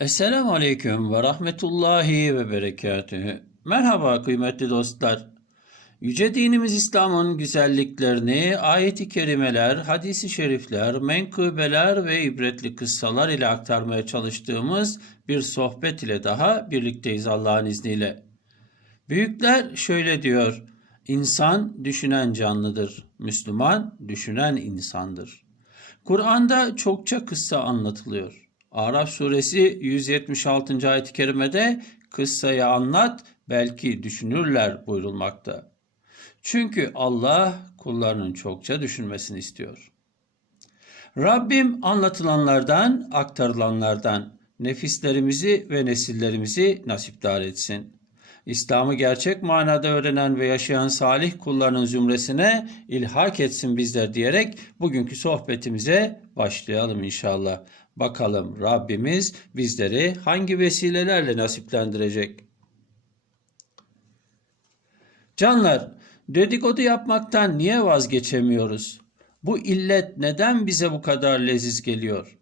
Esselamu Aleyküm ve Rahmetullahi ve Berekatühü. Merhaba kıymetli dostlar. Yüce dinimiz İslam'ın güzelliklerini ayeti kerimeler, hadisi şerifler, menkıbeler ve ibretli kıssalar ile aktarmaya çalıştığımız bir sohbet ile daha birlikteyiz Allah'ın izniyle. Büyükler şöyle diyor, İnsan düşünen canlıdır, Müslüman düşünen insandır. Kur'an'da çokça kıssa anlatılıyor. Araf suresi 176. ayet-i kerimede kıssayı anlat belki düşünürler buyurulmakta. Çünkü Allah kullarının çokça düşünmesini istiyor. Rabbim anlatılanlardan, aktarılanlardan nefislerimizi ve nesillerimizi nasipdar etsin. İslam'ı gerçek manada öğrenen ve yaşayan salih kullarının zümresine ilhak etsin bizler diyerek bugünkü sohbetimize başlayalım inşallah. Bakalım Rabbimiz bizleri hangi vesilelerle nasiplendirecek? Canlar, dedikodu yapmaktan niye vazgeçemiyoruz? Bu illet neden bize bu kadar leziz geliyor?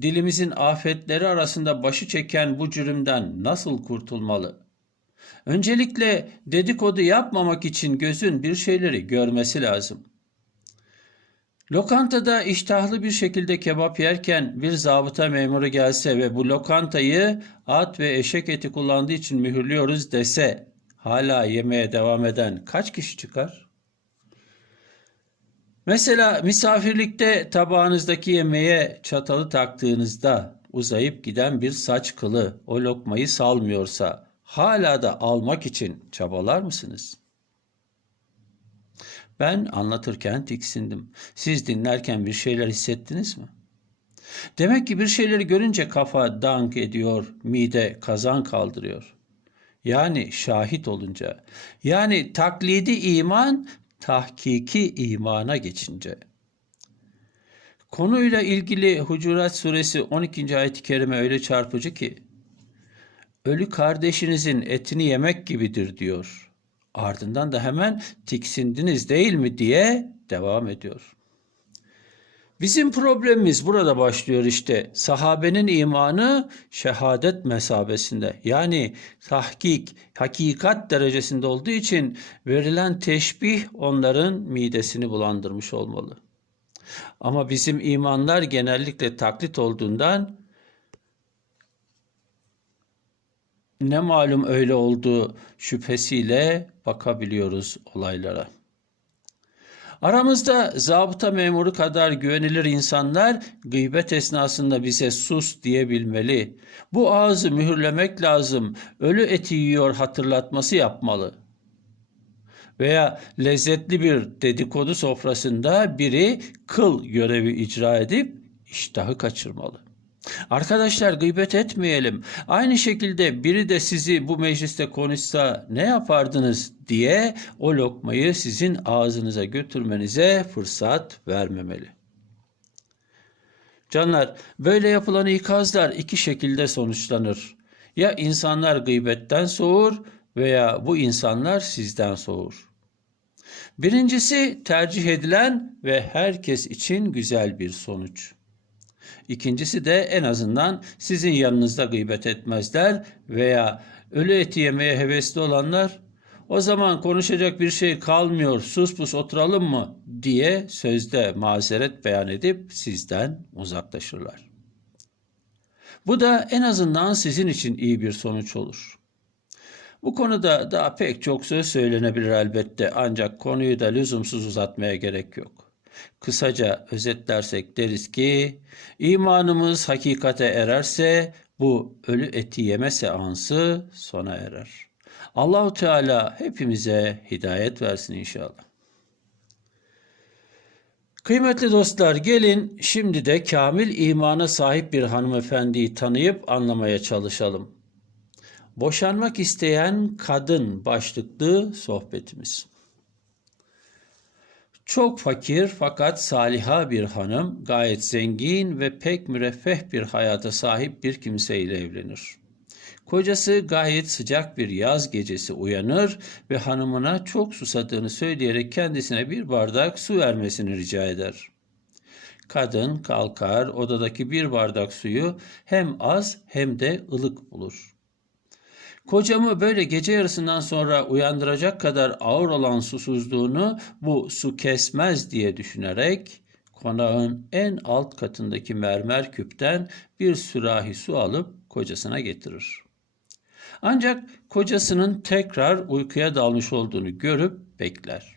Dilimizin afetleri arasında başı çeken bu cürümden nasıl kurtulmalı? Öncelikle dedikodu yapmamak için gözün bir şeyleri görmesi lazım. Lokantada iştahlı bir şekilde kebap yerken bir zabıta memuru gelse ve bu lokantayı at ve eşek eti kullandığı için mühürlüyoruz dese hala yemeye devam eden kaç kişi çıkar? Mesela misafirlikte tabağınızdaki yemeğe çatalı taktığınızda uzayıp giden bir saç kılı o lokmayı salmıyorsa hala da almak için çabalar mısınız? Ben anlatırken tiksindim. Siz dinlerken bir şeyler hissettiniz mi? Demek ki bir şeyleri görünce kafa dank ediyor, mide kazan kaldırıyor. Yani şahit olunca, yani taklidi iman tahkiki imana geçince. Konuyla ilgili Hucurat suresi 12. ayet-i kerime öyle çarpıcı ki, ölü kardeşinizin etini yemek gibidir diyor. Ardından da hemen tiksindiniz değil mi diye devam ediyor. Bizim problemimiz burada başlıyor işte. Sahabenin imanı şehadet mesabesinde. Yani tahkik, hakikat derecesinde olduğu için verilen teşbih onların midesini bulandırmış olmalı. Ama bizim imanlar genellikle taklit olduğundan ne malum öyle olduğu şüphesiyle bakabiliyoruz olaylara. Aramızda zabıta memuru kadar güvenilir insanlar gıybet esnasında bize sus diyebilmeli. Bu ağzı mühürlemek lazım. Ölü eti yiyor hatırlatması yapmalı. Veya lezzetli bir dedikodu sofrasında biri kıl görevi icra edip iştahı kaçırmalı. Arkadaşlar gıybet etmeyelim. Aynı şekilde biri de sizi bu mecliste konuşsa ne yapardınız diye o lokmayı sizin ağzınıza götürmenize fırsat vermemeli. Canlar, böyle yapılan ikazlar iki şekilde sonuçlanır. Ya insanlar gıybetten soğur veya bu insanlar sizden soğur. Birincisi tercih edilen ve herkes için güzel bir sonuç. İkincisi de en azından sizin yanınızda gıybet etmezler veya ölü eti yemeye hevesli olanlar o zaman konuşacak bir şey kalmıyor sus pus oturalım mı diye sözde mazeret beyan edip sizden uzaklaşırlar. Bu da en azından sizin için iyi bir sonuç olur. Bu konuda daha pek çok söz söylenebilir elbette ancak konuyu da lüzumsuz uzatmaya gerek yok. Kısaca özetlersek deriz ki imanımız hakikate ererse bu ölü eti yeme seansı sona erer. Allahu Teala hepimize hidayet versin inşallah. Kıymetli dostlar gelin şimdi de kamil imana sahip bir hanımefendiyi tanıyıp anlamaya çalışalım. Boşanmak isteyen kadın başlıklı sohbetimiz. Çok fakir fakat saliha bir hanım, gayet zengin ve pek müreffeh bir hayata sahip bir kimseyle evlenir. Kocası gayet sıcak bir yaz gecesi uyanır ve hanımına çok susadığını söyleyerek kendisine bir bardak su vermesini rica eder. Kadın kalkar odadaki bir bardak suyu hem az hem de ılık bulur. Kocamı böyle gece yarısından sonra uyandıracak kadar ağır olan susuzluğunu bu su kesmez diye düşünerek konağın en alt katındaki mermer küpten bir sürahi su alıp kocasına getirir. Ancak kocasının tekrar uykuya dalmış olduğunu görüp bekler.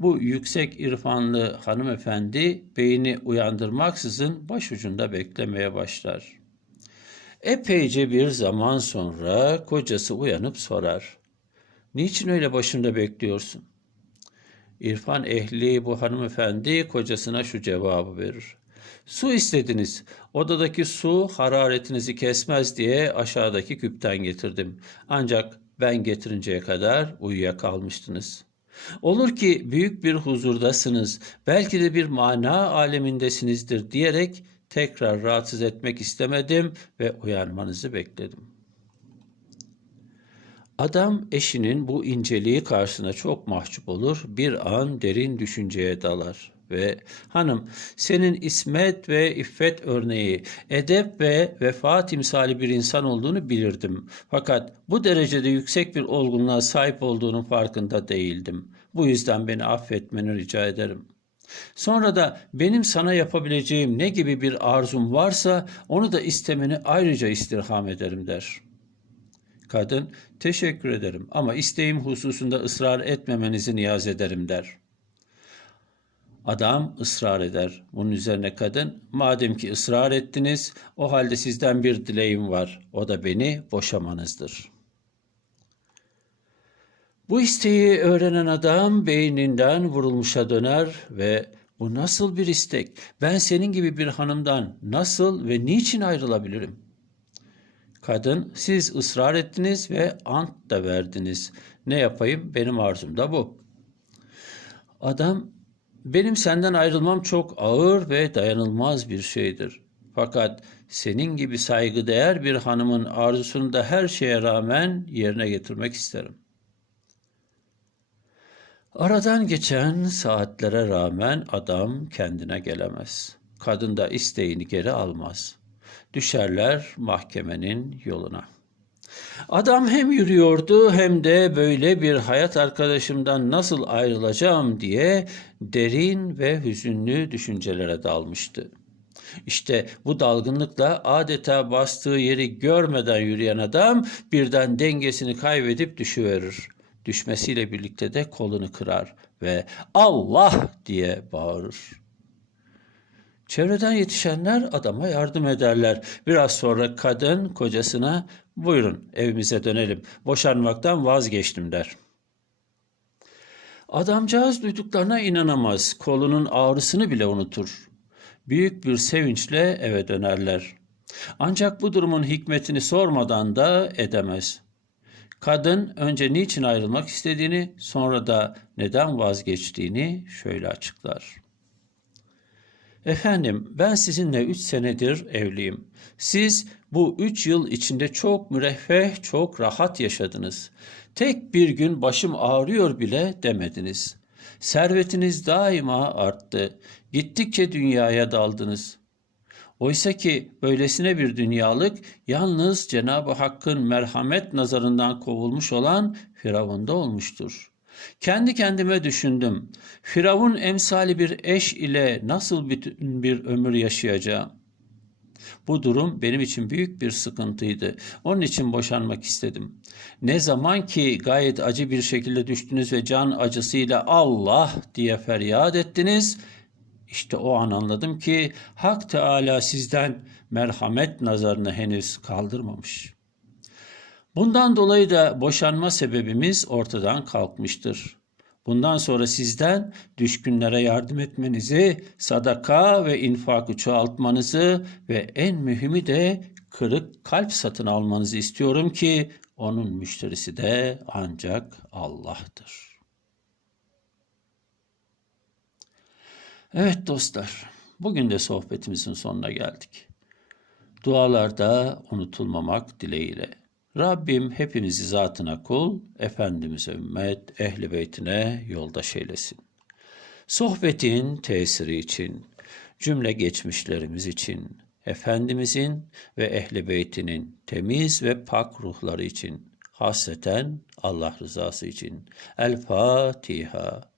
Bu yüksek irfanlı hanımefendi beyni uyandırmaksızın başucunda beklemeye başlar. Epeyce bir zaman sonra kocası uyanıp sorar. Niçin öyle başında bekliyorsun? İrfan ehli bu hanımefendi kocasına şu cevabı verir. Su istediniz. Odadaki su hararetinizi kesmez diye aşağıdaki küpten getirdim. Ancak ben getirinceye kadar uyuyakalmıştınız. Olur ki büyük bir huzurdasınız, belki de bir mana alemindesinizdir diyerek tekrar rahatsız etmek istemedim ve uyanmanızı bekledim. Adam eşinin bu inceliği karşısına çok mahcup olur, bir an derin düşünceye dalar ve hanım senin ismet ve iffet örneği, edep ve vefa timsali bir insan olduğunu bilirdim. Fakat bu derecede yüksek bir olgunluğa sahip olduğunun farkında değildim. Bu yüzden beni affetmeni rica ederim. Sonra da benim sana yapabileceğim ne gibi bir arzum varsa onu da istemeni ayrıca istirham ederim der. Kadın teşekkür ederim ama isteğim hususunda ısrar etmemenizi niyaz ederim der. Adam ısrar eder. Bunun üzerine kadın, madem ki ısrar ettiniz, o halde sizden bir dileğim var. O da beni boşamanızdır. Bu isteği öğrenen adam beyninden vurulmuşa döner ve bu nasıl bir istek? Ben senin gibi bir hanımdan nasıl ve niçin ayrılabilirim? Kadın, siz ısrar ettiniz ve ant da verdiniz. Ne yapayım? Benim arzum da bu. Adam, benim senden ayrılmam çok ağır ve dayanılmaz bir şeydir. Fakat senin gibi saygıdeğer bir hanımın arzusunu da her şeye rağmen yerine getirmek isterim. Aradan geçen saatlere rağmen adam kendine gelemez. Kadın da isteğini geri almaz. Düşerler mahkemenin yoluna. Adam hem yürüyordu hem de böyle bir hayat arkadaşımdan nasıl ayrılacağım diye derin ve hüzünlü düşüncelere dalmıştı. İşte bu dalgınlıkla adeta bastığı yeri görmeden yürüyen adam birden dengesini kaybedip düşüverir. Düşmesiyle birlikte de kolunu kırar ve Allah diye bağırır. Çevreden yetişenler adama yardım ederler. Biraz sonra kadın kocasına buyurun evimize dönelim. Boşanmaktan vazgeçtim der. Adamcağız duyduklarına inanamaz. Kolunun ağrısını bile unutur. Büyük bir sevinçle eve dönerler. Ancak bu durumun hikmetini sormadan da edemez. Kadın önce niçin ayrılmak istediğini, sonra da neden vazgeçtiğini şöyle açıklar. Efendim, ben sizinle üç senedir evliyim. Siz bu üç yıl içinde çok müreffeh, çok rahat yaşadınız. Tek bir gün başım ağrıyor bile demediniz. Servetiniz daima arttı. Gittikçe dünyaya daldınız. Oysa ki böylesine bir dünyalık yalnız Cenab-ı Hakk'ın merhamet nazarından kovulmuş olan Firavun'da olmuştur. Kendi kendime düşündüm. Firavun emsali bir eş ile nasıl bütün bir ömür yaşayacağım? Bu durum benim için büyük bir sıkıntıydı. Onun için boşanmak istedim. Ne zaman ki gayet acı bir şekilde düştünüz ve can acısıyla Allah diye feryat ettiniz, işte o an anladım ki Hak Teala sizden merhamet nazarını henüz kaldırmamış. Bundan dolayı da boşanma sebebimiz ortadan kalkmıştır. Bundan sonra sizden düşkünlere yardım etmenizi, sadaka ve infakı çoğaltmanızı ve en mühimi de kırık kalp satın almanızı istiyorum ki onun müşterisi de ancak Allah'tır. Evet dostlar, bugün de sohbetimizin sonuna geldik. Dualarda unutulmamak dileğiyle. Rabbim hepinizi zatına kul, Efendimiz'e ümmet, ehli beytine yoldaş eylesin. Sohbetin tesiri için cümle geçmişlerimiz için, Efendimizin ve Ehli Beytinin temiz ve pak ruhları için, hasreten Allah rızası için. El Fatiha.